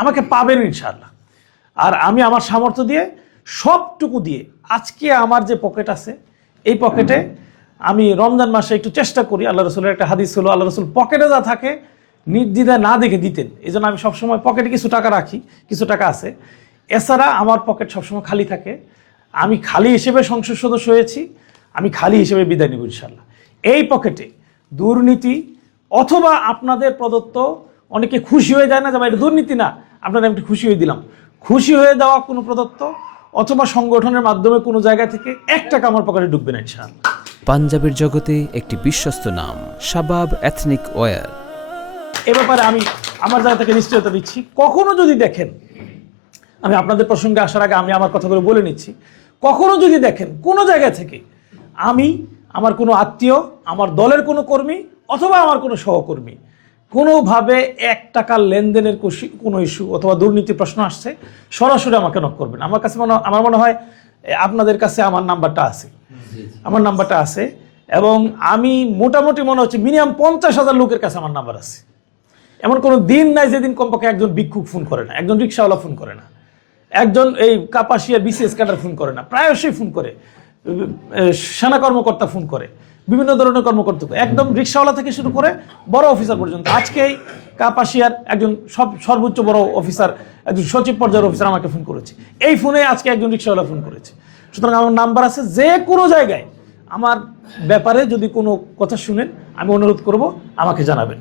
আমাকে পাবেন ইনশাআল্লাহ। আর আমি আমার সামর্থ্য দিয়ে সবটুকু দিয়ে আজকে আমার যে পকেট আছে এই পকেটে আমি রমজান মাসে একটু চেষ্টা করি। আল্লাহ রসুলের একটা হাদিস হলো, আল্লাহ রসুল পকেটে যা থাকে নির্দ্বিধায় না দেখে দিতেন। এই জন্য আমি সবসময় পকেটে কিছু টাকা রাখি, কিছু টাকা আছে। এছাড়া আমার পকেট সবসময় খালি থাকে। আমি খালি হিসেবে সংসদ সদস্য হয়েছি, আমি খালি হিসেবে বিদায় নিব ইনশাল্লাহ। এই পকেটে দুর্নীতি অথবা আপনাদের প্রদত্ত, অনেকে খুশি হয়ে যায় না যে এটা দুর্নীতি না, আপনারা একটু খুশি হয়ে দিলাম, খুশি হয়ে দেওয়া কোনো প্রদত্ত অথবা সংগঠনের মাধ্যমে কোনো জায়গা থেকে 1 টাকা আমার পকেটে ঢুকবে না ইনশাআল্লাহ। পাঞ্জাবের জগতে একটি বিশ্বস্ত নাম শাবাব এথনিক ওয়্যার। এ ব্যাপারে আমি আমার জায়গা থেকে নিশ্চয়তা দিচ্ছি, কখনো যদি দেখেন, আমি আপনাদের প্রসঙ্গে আসার আগে আমি আমার কথাগুলো বলে নিচ্ছি, কখনো যদি দেখেন কোনো জায়গা থেকে আমি, আমার কোনো আত্মীয়, আমার দলের কোনো কর্মী অথবা আমার কোনো সহকর্মী কোনোভাবে 1 টাকার লেনদেনের কোনো ইস্যু অথবা দুর্নীতি প্রশ্ন আসছে, সরাসরি আমাকে নক করবেন। আমার কাছে আমার মনে হয় আপনাদের কাছে আমার নাম্বারটা আছে, আমার নাম্বারটা আছে, এবং আমি মোটামুটি মনে হচ্ছে মিনিমাম 50,000 লোকের কাছে আমার নাম্বার আছে। এমন কোনো দিন নাই যেদিন কমপক্ষে একজন ভিক্ষুক ফোন করে না, একজন রিক্সাওয়ালা ফোন করে না, একজন এই কাপাসিয়ার বিসিএস ক্যাডার ফোন করে না, প্রায়শই ফোন করে, সেনা কর্মকর্তা ফোন করে, বিভিন্ন ধরনের কর্মকর্তা, একদম রিক্সাওয়ালা থেকে শুরু করে বড় অফিসার পর্যন্ত। আজকেই কাপাসিয়ার একজন সর্বোচ্চ বড় অফিসার, একজন সচিব পর্যায়ের অফিসার আমাকে ফোন করেছে। এই ফোনে আজকে একজন রিক্সাওয়ালা ফোন করেছে। সুতরাং আমার নাম্বার আছে, যে কোনো জায়গায় আমার ব্যাপারে যদি কোনো কথা শুনেন আমি অনুরোধ করব আমাকে জানাবেন।